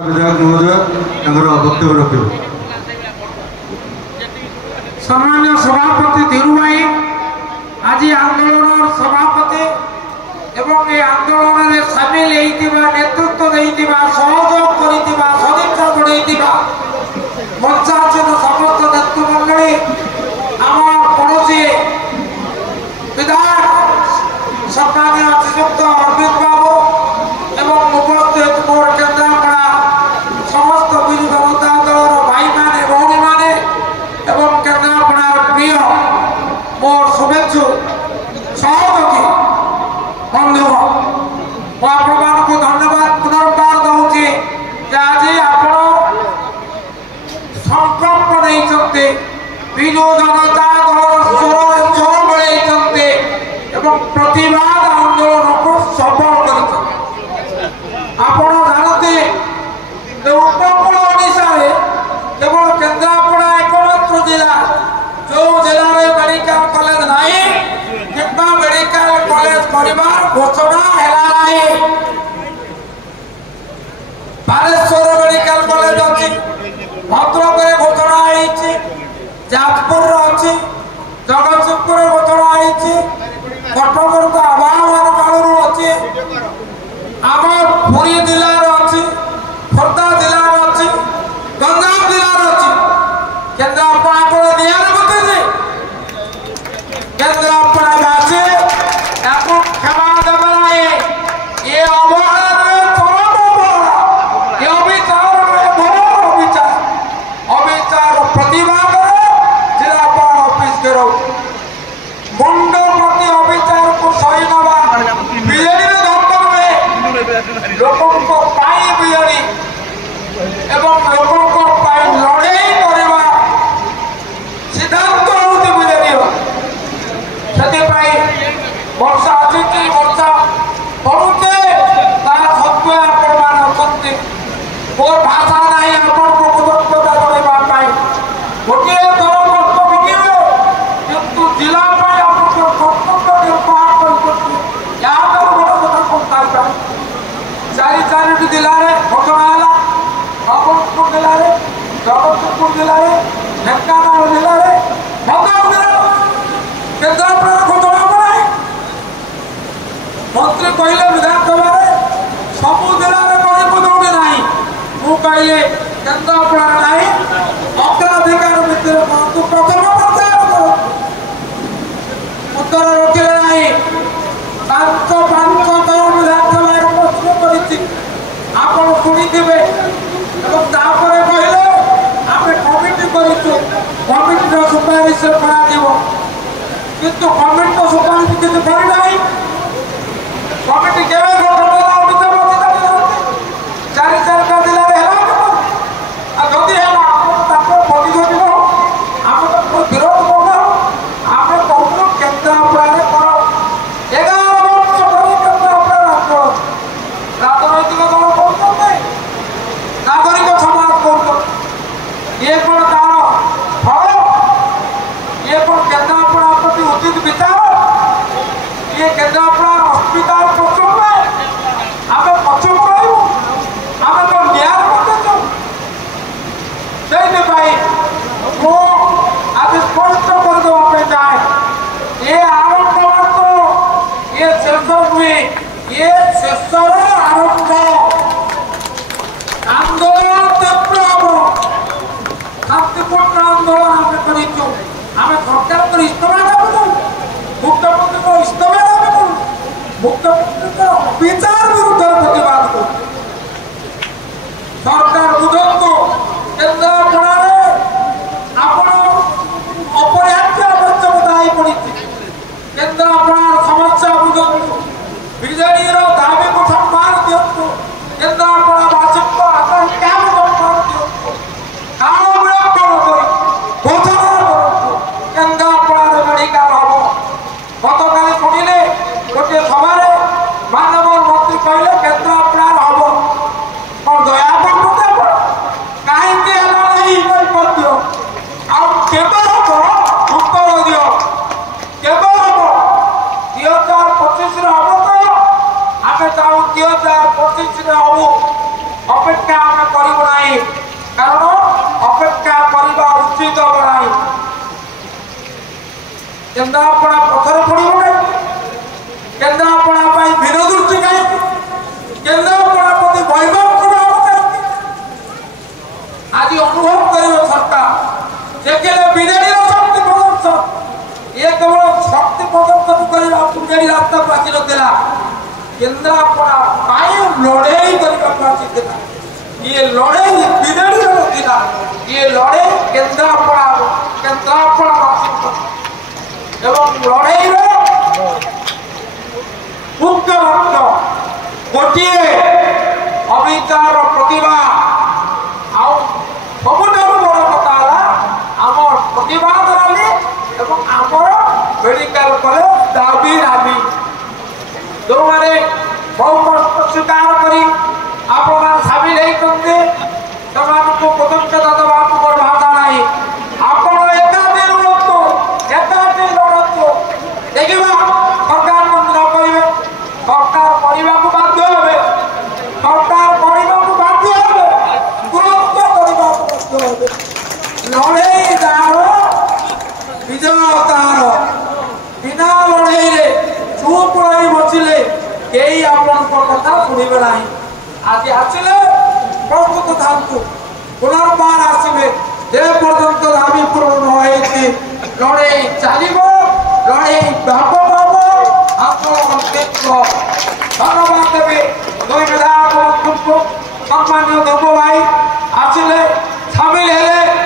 विधायक महोदय वक्तव्य रखे। सम्मान्य सभापति धीरू भाई आज आंदोलन सभापति एवं ये आंदोलन में सामिल नेतृत्व सहयोग कर सदिच्छा बढ़ा मंचासीन समस्त नेतृमंडली आम पड़ोसी विधायक सम्मान्य श्रीयुक्त अरविंद बाबू एवं उपस्थित मोर केन्द्रापड़ा समस्त विजु जनता दल भाई माने भौणी माने एवं केन्द्रापड़ार प्रिय मोर शुभेच्छु सहयोगी बंधु आपण को धन्यवाद पुनर्बार दूसरी आज आप संकल्प नहीं विजु जनता दल स्वर मिलते एवं प्रतिवाद आंदोलन को सफल कर जानते उपकूल ओडिशा केवल केन्द्रापड़ा एकमात्र जिला जो जिले में मेडिकल कॉलेज नहीं कि मेडिकल कॉलेज परिवार घोषणा है बालेश्वर मेडिकल कॉलेज अच्छी भद्रक में घोषणा है जाजपुर अच्छी जगतसिंहपुर घोषणा है कटक तो आवाहन कालू अच्छी आम पुरी जिले अच्छी खोर्धा जिले अच्छी गंजाम जिले अच्छी केन्द्रापड़ा को नियार बतेजे केन्द्रापड़ावासी क्षमा देवे ये अवहेला चरम अवहेला ये अविचार अविचार प्रतिवाद जिलापाल ऑफिस के मुंड प्रति अविचार को सही नवा बिजेडी धर्म में लोकों को पाई बिजेडी एवं लोकों को पाई लड़ाई करवा सिद्धांत होती बिजेडी से वर्षा अच्छी कि वर्षा पड़ुचे सत्वे आपण मोर भाषा नहीं आपको कृतज्ञता करने गोटे थर कष्ट बिके किंतु जिला कर्तव्य निर्वाह कर गोटे कथा चारि चारि जिले में घटना है नवरंगपुर जिले में जगतसिंहपुर जिले में ढेंकानाल जिले में भद्रक जिले केन्द्रापड़ा घटना बनाए मंत्री कहले विधानसभा सबू जिले में कहीं ना मु कहले केन्द्रापड़ा ना अग्राधिकार भितर प्रथम प्रचार उत्तर रखिले ना पांच थर विधानसभा प्रश्न कर शुणी कहले आम कमिटी कमिटी सुपारिश किंतु कमिटी सुपारिश किसी करना कमिटी केवे गठन चारि चारिटा जिले में जदि प्रतिशोध आम विरोध करना आम कहूँ केन्द्रापड़ा कर 11 वर्ष धरी केन्द्रापड़ा राजनैतिक दल कहते नागरिक समाज कहते ये कौन तार फल ये कौन केन्द्रापड़ा प्रति उचित विचार ये केन्द्रापड़ा अस्मितार प्रसंग में आम पछक रही आम तो न्याय करते से मु आज स्पष्ट करदे चाहे ये आरंभ मात्र ये शेष नुहे ये शेष आरंभ आंदोलन तीव्र हम शांतिपूर्ण आंदोलन आम कर सरकार इस्तीफा देवु मुख्यमंत्री को इस्तीफा देवु मुख्यमंत्री अविचार विरुद्ध प्रतिवाद कर सरकार बुझंतु केन्द्रापड़ा अपरिहार्य आवश्यकता हो पड़ी केन्द्रापड़ा समस्या बुझंतु बिजेडी दाबी को सम्मान दिंतु केन्द्रापड़ा वासी को आकांक्षा को सम्मान दिंतु काल विलंब कर घोषणा करूँ केन्द्रापड़ा मेडिकल हम गतकाली शुणिले गोटे सभार मानव मंत्री कहले केन्द्रापड़ा हम कौन दया कर କରିବୁ ନାହିଁ କାରଣ ଅପେକ୍ଷା କରିବା ଉଚିତ ହେବ ନାହିଁ। କେନ୍ଦ୍ରାପଡ଼ା ପଥରେ ପଡ଼ିବ କାହିଁକି? କେନ୍ଦ୍ରାପଡ଼ା ପାଇଁ ଭିନ୍ନ ଦୃଷ୍ଟି କାହିଁକି? କେନ୍ଦ୍ରାପଡ଼ା ପ୍ରତି ବୈଭବ କାହିଁକି? ଆଜି ଅନୁଭବ କରିବ ସରକାର ଦେଖିଲେ ବିଜେଡିର ଶକ୍ତି ପ୍ରଦର୍ଶନ ଇଏ କେବଳ ଶକ୍ତି ପ୍ରଦର୍ଶନ କରିବା ବିଜେଡି ରାସ୍ତାକୁ ଆସିନଥିଲା, କେନ୍ଦ୍ରାପଡ଼ା ପାଇଁ ଲଢ଼େଇ କରିବାକୁ ଆସିଥିଲା। ଇଏ ଲଢ଼େଇ ବିଜେଡିର ନଥିଲା, ଇଏ ଲଢ଼େଇ କେନ୍ଦ୍ରାପଡ଼ାବାସୀଙ୍କ ଏବଂ ଲଢ଼େଇର ମୁଖ୍ୟ ଲକ୍ଷ୍ୟ ଗୋଟିଏ ଅବିଚାର ପ୍ରତିଭା। ଆଉ ସବୁଠାରୁ ବଡ଼ କଥା ହେଲା ଆମର ପ୍ରତିବାଦ ରାଲି ଏବଂ ଆମର ମେଡିକାଲ କଲେଜ ଦାବି ରାଲି। ଯେଉଁମାନେ ବହୁ କଷ୍ଟ ସ୍ୱୀକାର କରି ଆପଣମାନେ ସାମିଲ ହେଇଛନ୍ତି ସେମାନଙ୍କୁ କୃତଜ୍ଞତା ଦେବାକୁ ମୋର ଭାଷା ନାହିଁ। ଆପଣ ଏକାଠି ରୁହନ୍ତୁ, ଏକାଠି ଲଢ଼ନ୍ତୁ, ଦେଖିବା ସରକାର ନ କରିବେ, ସରକାର କରିବାକୁ ବାଧ୍ୟ ହେବେ, ସରକାର କରିବାକୁ ବାଧ୍ୟ ହେବେ, ତୁରନ୍ତ କରିବାକୁ ବାଧ୍ୟ ହେବେ। ଲଢ଼େଇ ତାର ବିଜୟ ତାର। ବିନା ଲଢ଼େଇରେ ଚୁପ୍ ରହି ବସିଲେ କେହି ଆପଣଙ୍କ କଥା ଶୁଣିବେ ନାହିଁ। ଆଜି ଆସିଲେ ପ୍ରସ୍ତୁତ ଥାନ୍ତୁ, ପୁନର୍ବାର ଆସିବେ। ଯେ ପର୍ଯ୍ୟନ୍ତ ଦାବି ପୂରଣ ନ ହେଇଛି ଲଢ଼େଇ ଚାଲିବ, ଲଢ଼େଇ ବ୍ୟାପକ ହେବ। ଆନ୍ଦୋଳନ ଧନ୍ୟବାଦ ଦେବେ ଦୁଇ ବିଧାୟକ ବନ୍ଧୁଙ୍କୁ, ସମ୍ମାନୀୟ ଦେବ ଭାଇ।